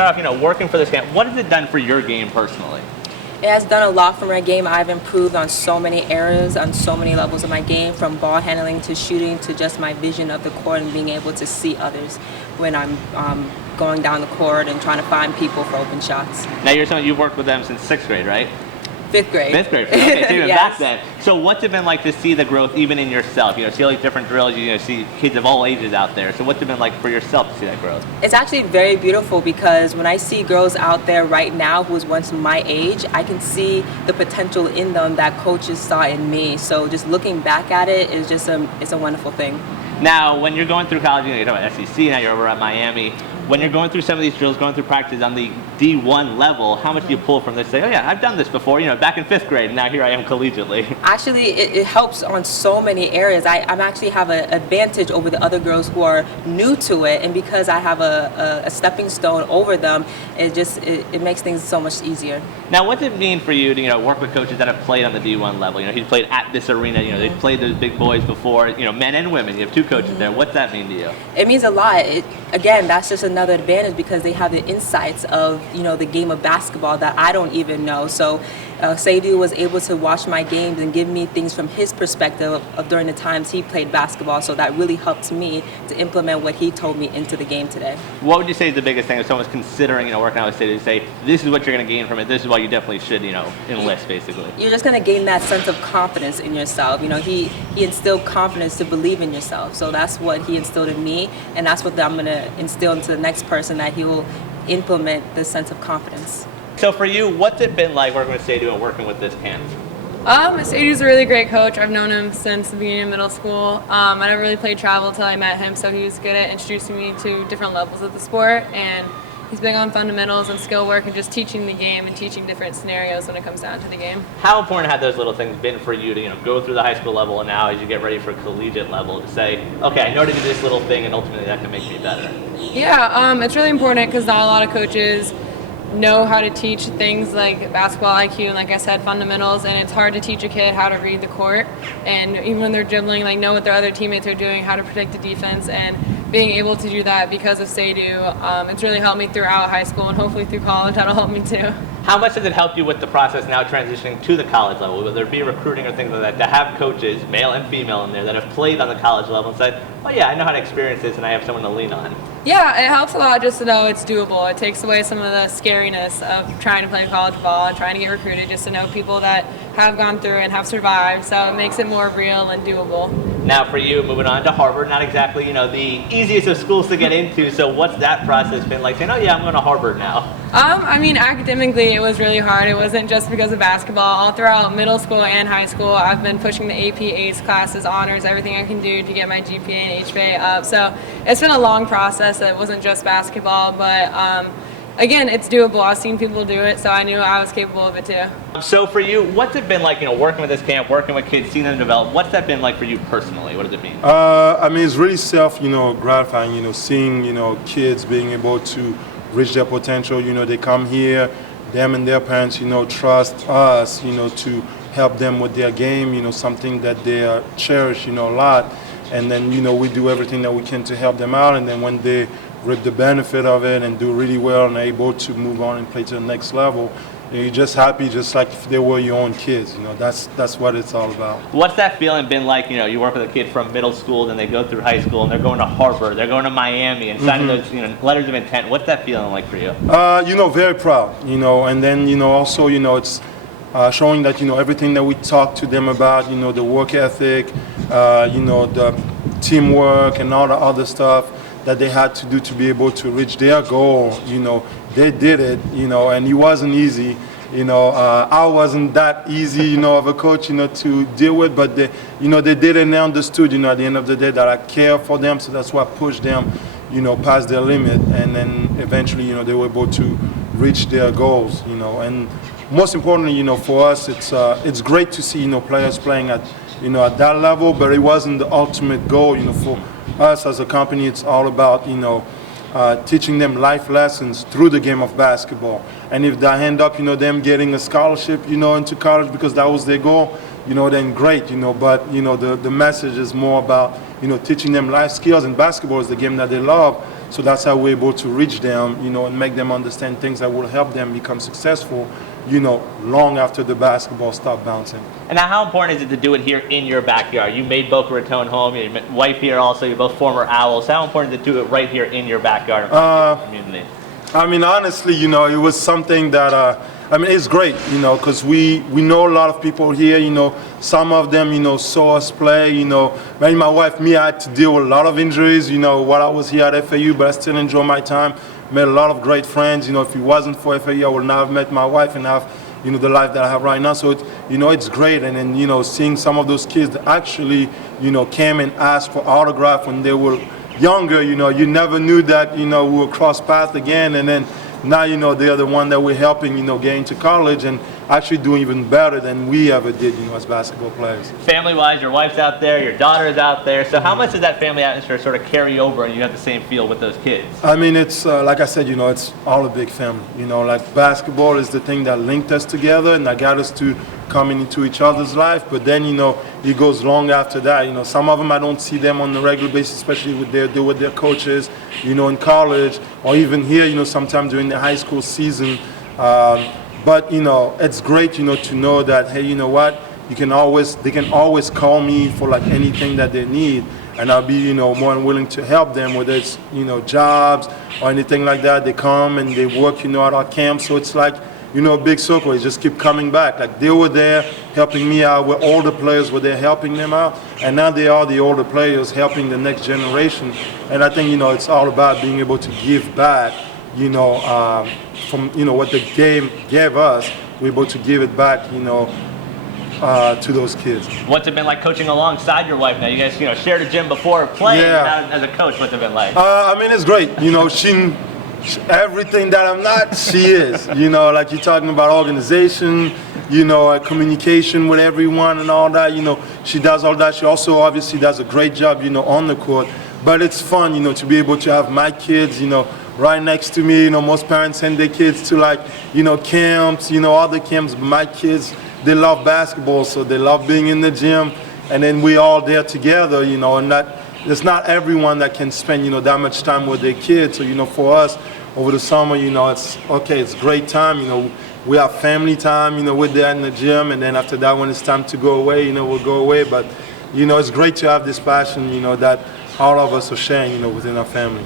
start off, working for this camp, what has it done for your game personally? It has done a lot for my game. I've improved on so many areas, on so many levels of my game, from ball handling to shooting to just my vision of the court and being able to see others when I'm going down the court and trying to find people for open shots. Now you're saying you've worked with them since 6th grade, right? 5th grade. 5th grade. Okay, so even Yes. back then. So what's it been like to see the growth even in yourself? See all these different drills, see kids of all ages out there. So what's it been like for yourself to see that growth? It's actually very beautiful because when I see girls out there right now who was once my age, I can see the potential in them that coaches saw in me. So just looking back at it is just it's a wonderful thing. Now, when you're going through college, you're talking about SEC, now you're over at Miami. When you're going through some of these drills, going through practice on the D1 level, how much do you pull from this? Say, oh yeah, I've done this before, back in 5th grade, and now here I am collegiately. Actually, it helps on so many areas. I actually have an advantage over the other girls who are new to it, and because I have a stepping stone over them, it makes things so much easier. Now, what's it mean for you to work with coaches that have played on the D1 level? He's played at this arena. They've played those big boys before. Men and women. You have 2 coaches there. What's that mean to you? It means a lot. Again, that's just another advantage because they have the insights of the game of basketball that I don't even know. So Seydou was able to watch my games and give me things from his perspective of during the times he played basketball. So that really helped me to implement what he told me into the game today. What would you say is the biggest thing if someone's considering working out with Seydou to say, this is what you're going to gain from it, this is why you definitely should enlist, basically? You're just going to gain that sense of confidence in yourself. He instilled confidence to believe in yourself. So that's what he instilled in me, and that's what I'm going to instill into the next person, that he will implement this sense of confidence. So for you, what's it been like working with Seydou and working with this camp? Seydou's a really great coach. I've known him since the beginning of middle school. I never really played travel until I met him, so he was good at introducing me to different levels of the sport, and he's big on fundamentals and skill work and just teaching the game and teaching different scenarios when it comes down to the game. How important have those little things been for you to go through the high school level and now as you get ready for collegiate level to say, okay, I know to do this little thing and ultimately that can make me better? Yeah, it's really important because not a lot of coaches know how to teach things like basketball IQ and, like I said, fundamentals, and it's hard to teach a kid how to read the court and even when they're dribbling, know what their other teammates are doing, how to predict the defense, and being able to do that because of Seydou, it's really helped me throughout high school and hopefully through college that'll help me too. How much has it helped you with the process now transitioning to the college level, whether it be recruiting or things like that, to have coaches, male and female in there, that have played on the college level and said, oh yeah, I know how to experience this and I have someone to lean on? Yeah, it helps a lot just to know it's doable. It takes away some of the scariness of trying to play college ball and trying to get recruited, just to know people that have gone through and have survived, so it makes it more real and doable. Now for you, moving on to Harvard, not exactly, the easiest of schools to get into, so what's that process been like, saying, oh yeah, I'm going to Harvard now? Academically it was really hard. It wasn't just because of basketball. All throughout middle school and high school, I've been pushing the AP, ACE classes, honors, everything I can do to get my GPA and HPA up. So it's been a long process. It wasn't just basketball, but again, it's doable. I've seen people do it, so I knew I was capable of it too. So for you, what's it been like, working with this camp, working with kids, seeing them develop? What's that been like for you personally? What does it mean? It's really gratifying, seeing, kids being able to reach their potential. They come here, them and their parents, trust us, to help them with their game, something that they cherish, a lot. And then, we do everything that we can to help them out. And then when they reap the benefit of it and do really well and are able to move on and play to the next level, you're just happy, just like if they were your own kids. That's what it's all about. What's that feeling been like? You work with a kid from middle school, then they go through high school, and they're going to Harvard, they're going to Miami, and signing those letters of intent. What's that feeling like for you? Very proud. And then also it's showing that everything that we talk to them about, the work ethic, the teamwork, and all the other stuff that they had to do to be able to reach their goal. They did it, and it wasn't easy. I wasn't that easy, of a coach, to deal with, but they did it and they understood, at the end of the day that I care for them, so that's what pushed them, past their limit, and then eventually, they were able to reach their goals, and most importantly, for us, it's great to see, players playing at, at that level, but it wasn't the ultimate goal, for us as a company. It's all about, teaching them life lessons through the game of basketball. And if they end up, them getting a scholarship, into college because that was their goal, then great, but, the message is more about, you know, teaching them life skills. And basketball is the game that they love. So that's how we're able to reach them, you know, and make them understand things that will help them become successful, you know, long after the basketball stops bouncing. And now, how important is it to do it here in your backyard? You made Boca Raton home. Your wife here also. You're both former Owls. How important to do it right here in your backyard in front of the community? I mean, honestly, you know, it was something that, I mean, it's great, you know, because we know a lot of people here, you know, some of them, you know, saw us play, you know. Maybe my wife, me, I had to deal with a lot of injuries, you know, while I was here at FAU, but I still enjoy my time. Met a lot of great friends, you know. If it wasn't for FAU, I would not have met my wife and have, you know, the life that I have right now. So, you know, it's great. And then, you know, seeing some of those kids that actually, you know, came and asked for autograph when they were younger, you know, you never knew that, you know, we would cross paths again. And then now, you know, they're the one that we're helping, you know, get into college and actually doing even better than we ever did, you know, as basketball players. Family-wise, your wife's out there, your daughter's out there. So how much does that family atmosphere sort of carry over and you have the same feel with those kids? I mean, it's like I said, you know, it's all a big family. You know, like basketball is the thing that linked us together and that got us to coming into each other's life. But then, you know, it goes long after that. You know, some of them I don't see them on a regular basis, especially with their coaches, you know, in college or even here, you know, sometimes during the high school season. But, you know, it's great, you know, to know that, hey, you know what, they can always call me for like anything that they need. And I'll be, you know, more than willing to help them, whether it's, you know, jobs or anything like that. They come and they work, you know, at our camp. So it's like, you know, a big circle. It just keep coming back. Like they were there helping me out. We're older players were there helping them out. And now they are the older players helping the next generation. And I think, you know, it's all about being able to give back, you know, from, you know, what the game gave us. We're able to give it back, you know, to those kids. What's it been like coaching alongside your wife now? You guys, you know, shared a gym before playing. Yeah. Now, as a coach, what's it been like? I mean, it's great. You know, she everything that I'm not, she is. You know, like you're talking about organization, you know, communication with everyone and all that. You know, she does all that. She also obviously does a great job, you know, on the court. But it's fun, you know, to be able to have my kids, you know, right next to me. You know, most parents send their kids to like, you know, camps, you know, other camps. But my kids, they love basketball, so they love being in the gym. And then we all there together, you know, and that it's not everyone that can spend, you know, that much time with their kids. So, you know, for us over the summer, you know, it's okay, it's great time, you know, we have family time, you know, we're there in the gym, and then after that, when it's time to go away, you know, we'll go away. But, you know, it's great to have this passion, you know, that all of us are sharing, you know, within our family.